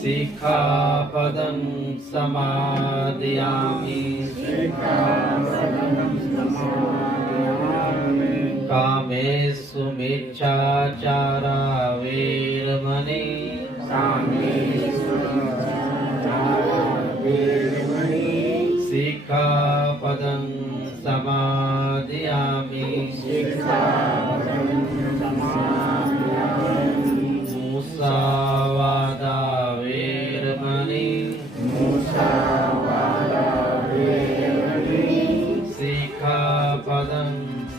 सिक्खापदं समादयामि कामेषु मिच्छाचारा वेरमणि सिक्खापदं समादयामि मुसावादा वेरमणि सिक्खापदं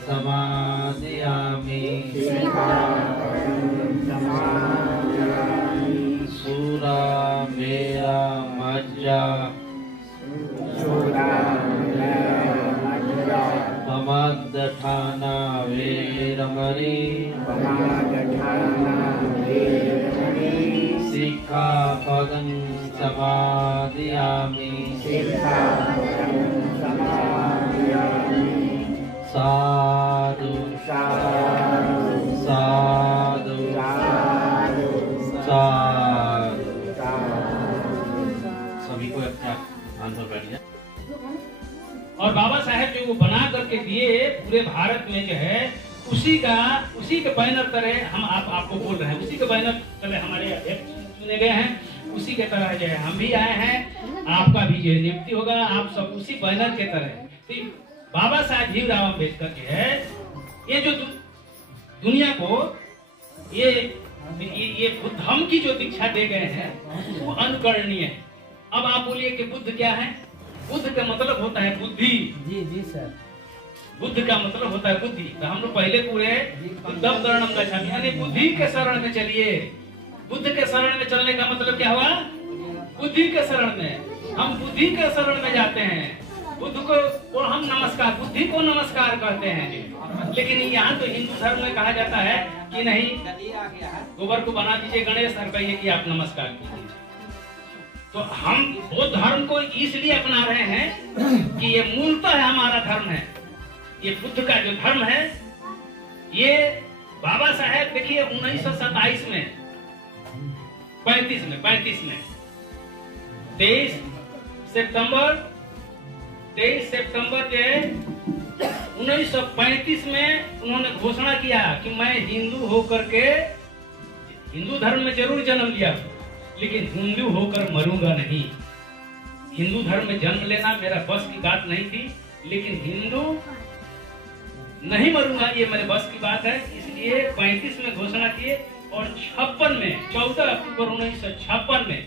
समादयामि सूरा मेरा मज्जा ममद्दठाना वेरमणि सिक्खापदं समादयामि साधु साधु साधु। सभी को अपना आंसर बैठ जाए। और बाबा साहेब जो वो बना करके दिए पूरे भारत में जो है उसी के बैनर तरह हम आपको बोल रहे हैं, उसी के बैनर तरह हमारे अध्यक्ष चुने गए हैं, उसी के तरह जो है हम भी आए हैं, आपका भी जो नियुक्ति होगा, आप सब उसी बैनर के तरह। तो बाबा साहेब भीमराव अम्बेडकर जो है ये जो दुनिया को ये बुद्ध धर्म की जो दीक्षा दे गए हैं वो अनुकरणीय है। अब आप बोलिए कि बुद्ध क्या है? बुद्ध का मतलब होता है बुद्धि। जी जी सर। बुद्ध का मतलब होता है बुद्धि। तो हम लोग पहले पूरे तब शरणं गच्छामि यानी बुद्धि के शरण में चलिए। बुद्ध के शरण में चलने का मतलब क्या हुआ? बुद्धि के शरण में। हम बुद्धि के शरण में जाते हैं। बुद्ध को और हम नमस्कार, बुद्धि को नमस्कार कहते हैं। लेकिन यहाँ तो हिंदू धर्म में कहा जाता है कि नहीं, गोबर को बना दीजिए गणेश और कहिए कि आप नमस्कार कीजिए। तो हम वो धर्म को इसलिए अपना रहे हैं कि ये मूलतः हमारा धर्म है। ये बुद्ध का जो धर्म है, ये बाबा साहेब देखिए 1927 में 35 में 23 सितंबर जो है 1935 में उन्होंने घोषणा किया कि मैं हिंदू होकर के हिंदू धर्म में जरूर जन्म लिया लेकिन हिंदू होकर मरूंगा नहीं। हिंदू धर्म में जन्म लेना मेरा बस की बात नहीं थी, लेकिन हिंदू नहीं मरूंगा ये मेरे बस की बात है। इसलिए 35 में घोषणा किए और 56 में 14 अक्टूबर 1956 में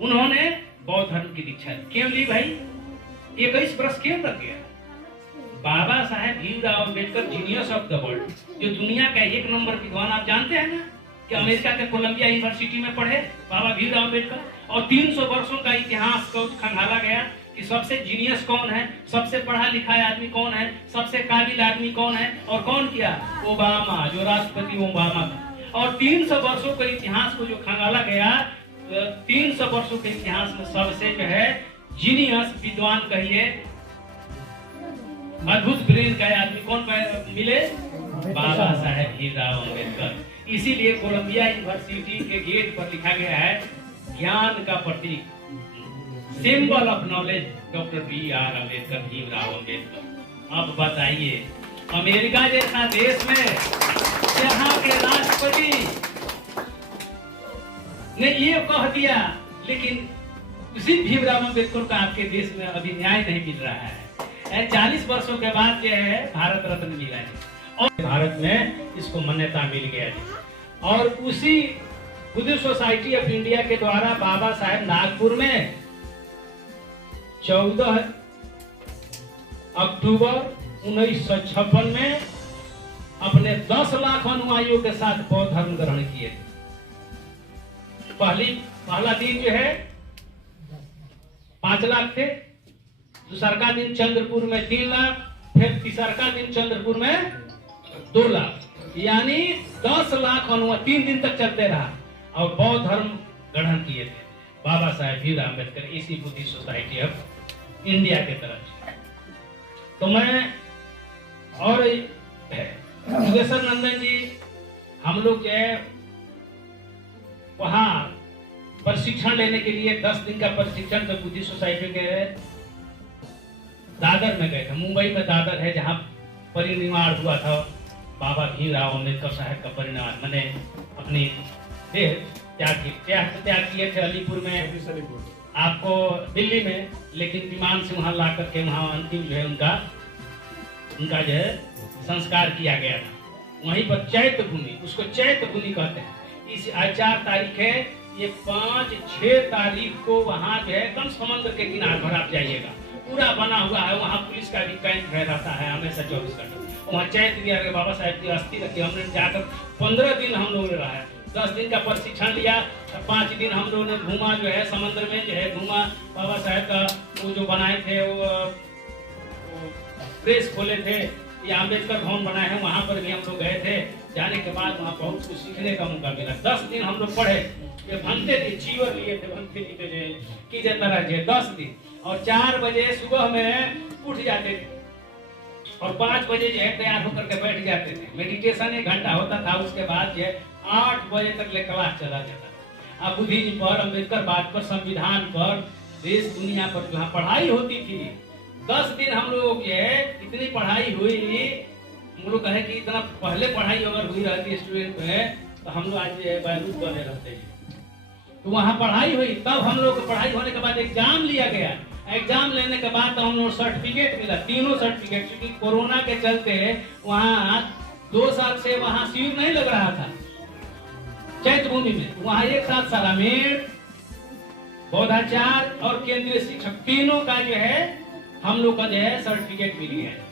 उन्होंने बौद्ध धर्म की दीक्षा ली। क्यों ली भाई? 21 वर्ष क्यों रख गया? Baba Saheb Bhimrao Ambedkar genius of the world, जो दुनिया का 1 नंबर विद्वान, आप जानते हैं ना कि अमेरिका के कोलंबिया यूनिवर्सिटी में पढ़े बाबा भीमराव अम्बेडकर, और 300 वर्षों का इतिहास को खंगाला गया कि सबसे जीनियस कौन है, सबसे पढ़ा लिखा आदमी कौन है, सबसे काबिल आदमी कौन है, और कौन किया? ओबामा, जो राष्ट्रपति ओबामा था। और 300 वर्षों के इतिहास को जो खंगाला गया, 300 वर्षों के इतिहास में सबसे जो है जीनियस विद्वान कहिए, अद्भुत ब्रेन का आदमी कौन मिले? बाबा साहेब भीमराव अम्बेडकर। इसीलिए कोलंबिया यूनिवर्सिटी के गेट पर लिखा गया है ज्ञान का प्रतीक, symbol of knowledge, doctor B R. Ambedkar, Bhimrao Ambedkar. अब बताइए, अमेरिका जैसा देश में यहाँ के राष्ट्रपति ने ये कह दिया, लेकिन उसी भीमराव अम्बेडकर का आपके देश में अभी न्याय नहीं मिल रहा है। 40 वर्षों के बाद जो है भारत रत्न मिला है और भारत में इसको मान्यता मिल गया है। और उसी बुद्धिस्ट सोसाइटी ऑफ इंडिया के द्वारा बाबा साहेब नागपुर में 14 अक्टूबर 1956 में अपने 10 लाख अनुयायियों के साथ बौद्ध धर्म ग्रहण किए। पहला दिन जो है 5 लाख थे, दूसरा का दिन चंद्रपुर में 3 लाख, फिर तीसरा दिन चंद्रपुर में 2 लाख, यानी 10 लाख अनुयायी 3 दिन तक चलते रहा और बौद्ध धर्म ग्रहण किए थे बाबा साहेब भीमराव अम्बेडकर इसी बुद्धिस्ट सोसाइटी ऑफ इंडिया के तरफ। तो मैं और योगेश्वर नंदन जी, हम लोग जो है वहाँ प्रशिक्षण लेने के लिए 10 दिन का प्रशिक्षण तो बुद्धिस्ट सोसाइटी के दादर में गए थे। मुंबई में दादर है जहाँ परिनिर्वाण हुआ था बाबा भीमराव अम्बेडकर साहब का परिनिर्वाण, मैंने अपनी देह त्याग किए थे अलीपुर में, आपको दिल्ली में, लेकिन विमान से वहां ला करके वहां अंतिम जो है उनका जो है संस्कार किया गया था। वहीं पर चैत्य भूमि, उसको चैत्य भूमि कहते हैं। इस आज 4 तारीख है, ये 5-6 तारीख को वहां जो है कम समुद्र के किनारे पर आप जाइएगा, पूरा बना हुआ है, वहाँ पुलिस का भी कैंप रहता है हमेशा 24 घंटे। वहाँ चैत्य दिया गया, बाबा साहेब की अस्थि रखी, हमने जाकर 15 दिन हम लोगों ने रहा है। 10 दिन का प्रशिक्षण लिया, 5 दिन हम लोगों ने घूमा जो है समुद्र में, जो है घूमा। बाबा साहेब का वो जो बनाए थे वो प्रेस खोले थे, ये अम्बेडकर भवन बनाए हैं, वहाँ पर भी हम लोग गए थे। जाने के बाद वहाँ बहुत कुछ सीखने का मौका मिला। 10 दिन हम लोग पढ़े, ये भंते थे, चीवर लिए थे, भंते जी पे की तरह जे 10 दिन, और 4 बजे सुबह में उठ जाते थे और 5 बजे जो है तैयार होकर के बैठ जाते थे। मेडिटेशन 1 घंटा होता था, उसके बाद जो है 8 बजे तक ले क्लास चला जाता था। अब बुद्धि जी पर, अम्बेडकर बात पर, संविधान पर, देश दुनिया पर जहाँ पढ़ाई होती थी। 10 दिन हम लोगों के इतनी पढ़ाई हुई, हम लोग कहे कि इतना पहले पढ़ाई अगर हुई रहती स्टूडेंट में तो हम लोग आज बैरूद बने रहते हैं। तो वहाँ पढ़ाई हुई, तब हम लोग को पढ़ाई होने के बाद एग्जाम लिया गया। एग्जाम लेने के बाद तो हम लोग सर्टिफिकेट मिला, तीनों सर्टिफिकेट, क्योंकि कोरोना के चलते वहाँ 2 साल से वहाँ शिविर नहीं लग रहा था चैत्य भूमि में। वहाँ एक साथ सारा मेड़, बौद्धाचार्य और केंद्रीय शिक्षक तीनों का जो है हम लोग का जो है सर्टिफिकेट मिली है।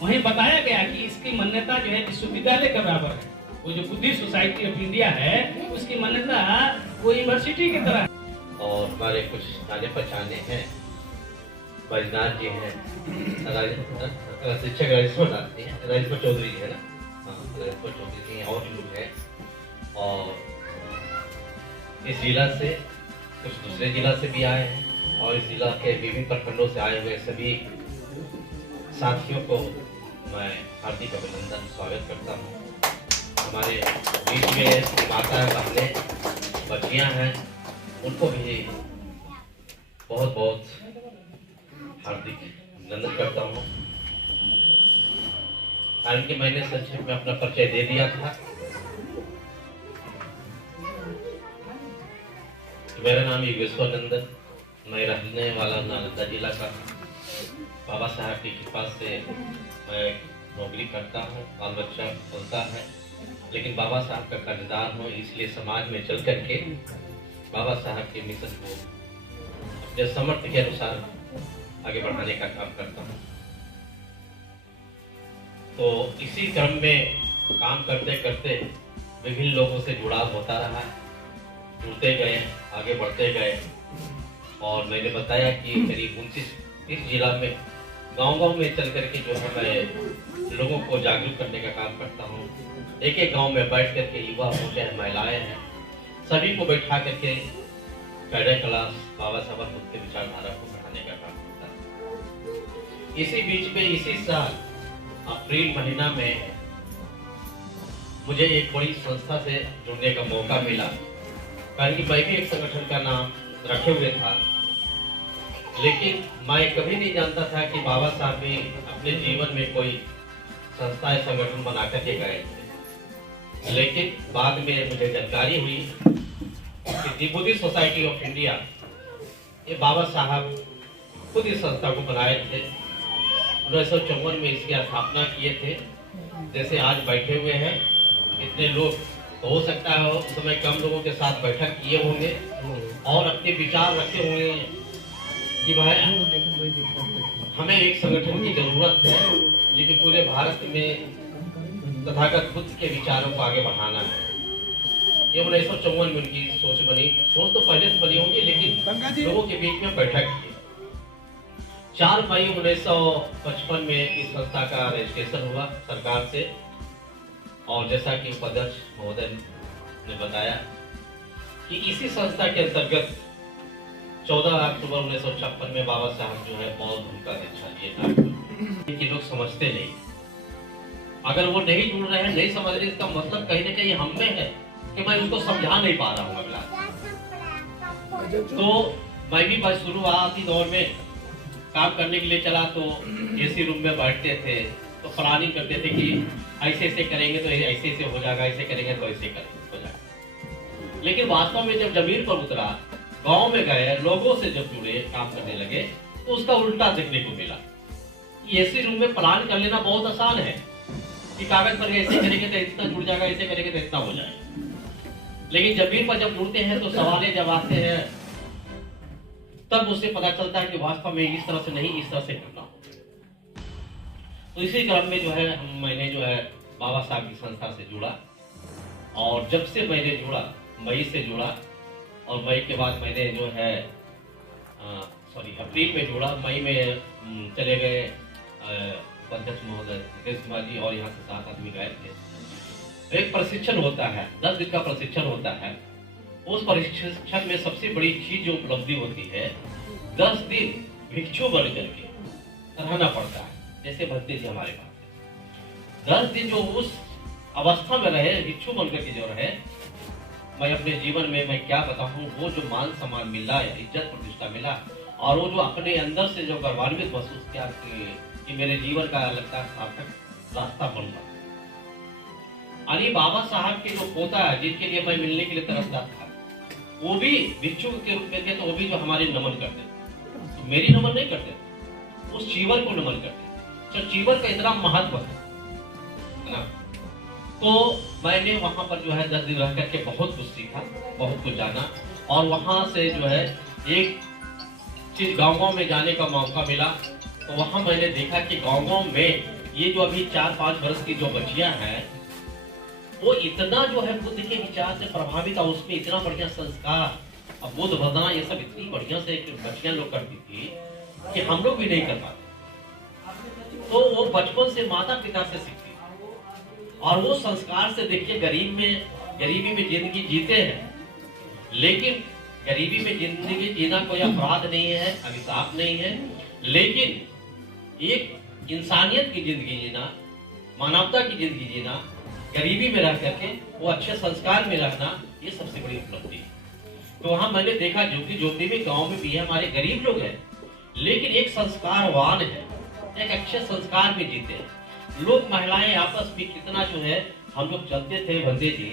वहीं बताया गया कि इसकी मान्यता जो है विश्वविद्यालय के बराबर है। वो जो बुद्धिस्ट सोसाइटी ऑफ इंडिया है उसकी मान्यता वो यूनिवर्सिटी की तरह है। और हमारे कुछ जाने पहचाने हैं, बैजनाथ जी हैं, शिक्षक राजेश्वर चौधरी है ना, हाँ राजेश्वर चौधरी जी और भी लोग हैं। और इस जिला से कुछ दूसरे जिला से भी आए हैं और इस जिला के विभिन्न प्रखंडों से आए हुए सभी साथियों को मैं हार्दिक अभिनंदन स्वागत करता हूँ। हमारे बीच में माता बहनें बच्चियाँ हैं, उनको भी बहुत बहुत हार्दिक अभिनंदन करता हूँ। कारण कि मैंने संक्षेप में अपना परिचय दे दिया था। मेरा नाम योगेश्वर नंदन, मैं रहने वाला नालंदा जिला का। बाबा साहब की कृपा से मैं नौकरी करता हूँ, बाल बच्चा होता है, लेकिन बाबा साहब का कर्जदार हूँ, इसलिए समाज में चल करके बाबा साहब के मिशन को अपने सामर्थ्य के अनुसार आगे बढ़ाने का काम करता हूँ। तो इसी क्रम में काम करते करते विभिन्न लोगों से जुड़ाव होता रहा, जुड़ते गए, आगे बढ़ते गए। और मैंने बताया कि करीब 29 जिला में गांव-गांव में चल करके जो है मैं लोगों को जागरूक करने का काम करता हूँ। एक एक गांव में बैठ करके युवा हो चाहे महिलाएं हैं, सभी को बैठा करके कैडर क्लास बाबा साहब बुद्ध के विचारधारा को बढ़ाने का काम करता है। इसी बीच में इसी साल अप्रैल महीना में मुझे एक बड़ी संस्था से जुड़ने का मौका मिला, कारण कि मैं भी एक संगठन का नाम रखे हुए था, लेकिन मैं कभी नहीं जानता था कि बाबा साहब भी अपने जीवन में कोई संस्था या संगठन बना करके गए थे। लेकिन बाद में मुझे जानकारी हुई कि बुद्धिस्ट सोसाइटी ऑफ इंडिया, ये बाबा साहब खुद इस संस्था को बनाए थे। 1954 में इसकी स्थापना किए थे। जैसे आज बैठे हुए हैं इतने लोग, तो हो सकता है उस समय कम लोगों के साथ बैठक किए होंगे और अपने विचार रखे होंगे कि भाई हमें एक संगठन की जरूरत है लेकिन पूरे भारत में तथागत बुद्ध के विचारों को आगे बढ़ाना है। ये 1954 में उनकी सोच बनी। सोच तो पहले से बनी होगी, लेकिन लोगों के बीच में बैठक की। 4 मई 1955 में इस संस्था का रजिस्ट्रेशन हुआ सरकार से। और जैसा कि उपाध्यक्ष महोदय ने बताया कि इसी संस्था के अंतर्गत 14 अक्टूबर 1956 में बाबा साहब जो है बौद्ध धर्म का दीक्षा लिए था। कि लोग समझते नहीं, अगर वो नहीं जुड़ रहे हैं, नहीं समझ रहे, इसका मतलब कहीं ना कहीं हम में है कि मैं उसको समझा नहीं पा रहा हूँ अगला। तो मैं भी बस शुरुआती दौर में काम करने के लिए चला तो एसी रूम में बैठते थे तो प्लानिंग करते थे कि ऐसे ऐसे करेंगे तो ऐसे ऐसे हो जाएगा, ऐसे करेंगे तो ऐसे हो जाएगा। लेकिन वास्तव में जब जमीन पर उतरा, गांव में गए, लोगों से जब जुड़े, काम करने लगे तो उसका उल्टा देखने को मिला। एसी रूम में प्लान कर लेना बहुत आसान है कि कागज पर ऐसे करेंगे तो इतना जुड़ जाएगा, ऐसे करेंगे तो इतना हो जाएगा। लेकिन जमीन पर जब जुड़ते हैं तो सवाल जब आते हैं तब उससे पता चलता है कि वास्तव में इस तरह से नहीं, इस तरह से करना हो। तो इसी क्रम में जो है मैंने जो है बाबा साहब की संस्था से जुड़ा, और जब से मैंने जुड़ा, मई से जुड़ा, और मई के बाद मैंने जो है अप्रैल में जुड़ा, मई में चले गए अध्यक्ष महोदय नितेश कुमार जी और यहाँ से 7 आदमी गए थे। एक प्रशिक्षण होता है, 10 दिन का प्रशिक्षण होता है। उस प्रशिक्षण में सबसे बड़ी चीज जो उपलब्धि होती है, 10 दिन भिक्षु बन करके रहना पड़ता है। जैसे भक्ति जी हमारे पास 10 दिन जो उस अवस्था में रहे, भिक्षु बन करके जो रहे, मैं अपने जीवन में मैं क्या बताऊं, वो जो मान सम्मान मिला, इज्जत प्रतिष्ठा मिला, और वो जो अपने अंदर से जो गौरवान्वित महसूस किया कि मेरे जीवन का लगता है सार्थक रास्ता बन रहा। अरे बाबा साहब के जो पोता है, जिनके लिए मैं मिलने के लिए तरसता था, वो भी भिक्षु के रूप में थे, तो वो भी जो हमारे नमन करते, तो मेरी नमन नहीं करते, उस जीवन को नमन करते। तो जीवन का इतना महत्व है ना। तो मैंने वहां पर जो है 10 दिन रह करके बहुत कुछ सीखा, बहुत कुछ जाना, और वहां से जो है एक चीज गाँव में जाने का मौका मिला। तो वहां मैंने देखा कि गाँव में ये जो अभी 4-5 वर्ष की जो बच्चियां हैं, वो इतना जो है बुद्ध के विचार से प्रभावित, और उसमें इतना बढ़िया संस्कार और बुद्ध भजना, ये सब इतनी बढ़िया से बच्चियां लोग करती थी कि हम लोग भी नहीं कर पाते। तो वो बचपन से माता पिता से सीखती, और वो संस्कार से देखिए गरीबी में जिंदगी जीते हैं, लेकिन गरीबी में जिंदगी जीना कोई अपराध नहीं है, अभिशाप नहीं है, लेकिन एक इंसानियत की जिंदगी जीना, मानवता की जिंदगी जीना, गरीबी में रह करके वो अच्छे संस्कार में रहना, ये सबसे बड़ी उपलब्धि है। तो वहां मैंने देखा ज्योति में गांव में भी हमारे गरीब लोग हैं, लेकिन एक संस्कारवान है, एक अच्छे संस्कार में जीते हैं लोग। महिलाएं आपस में कितना जो है हम लोग चलते थे, बंदे थे,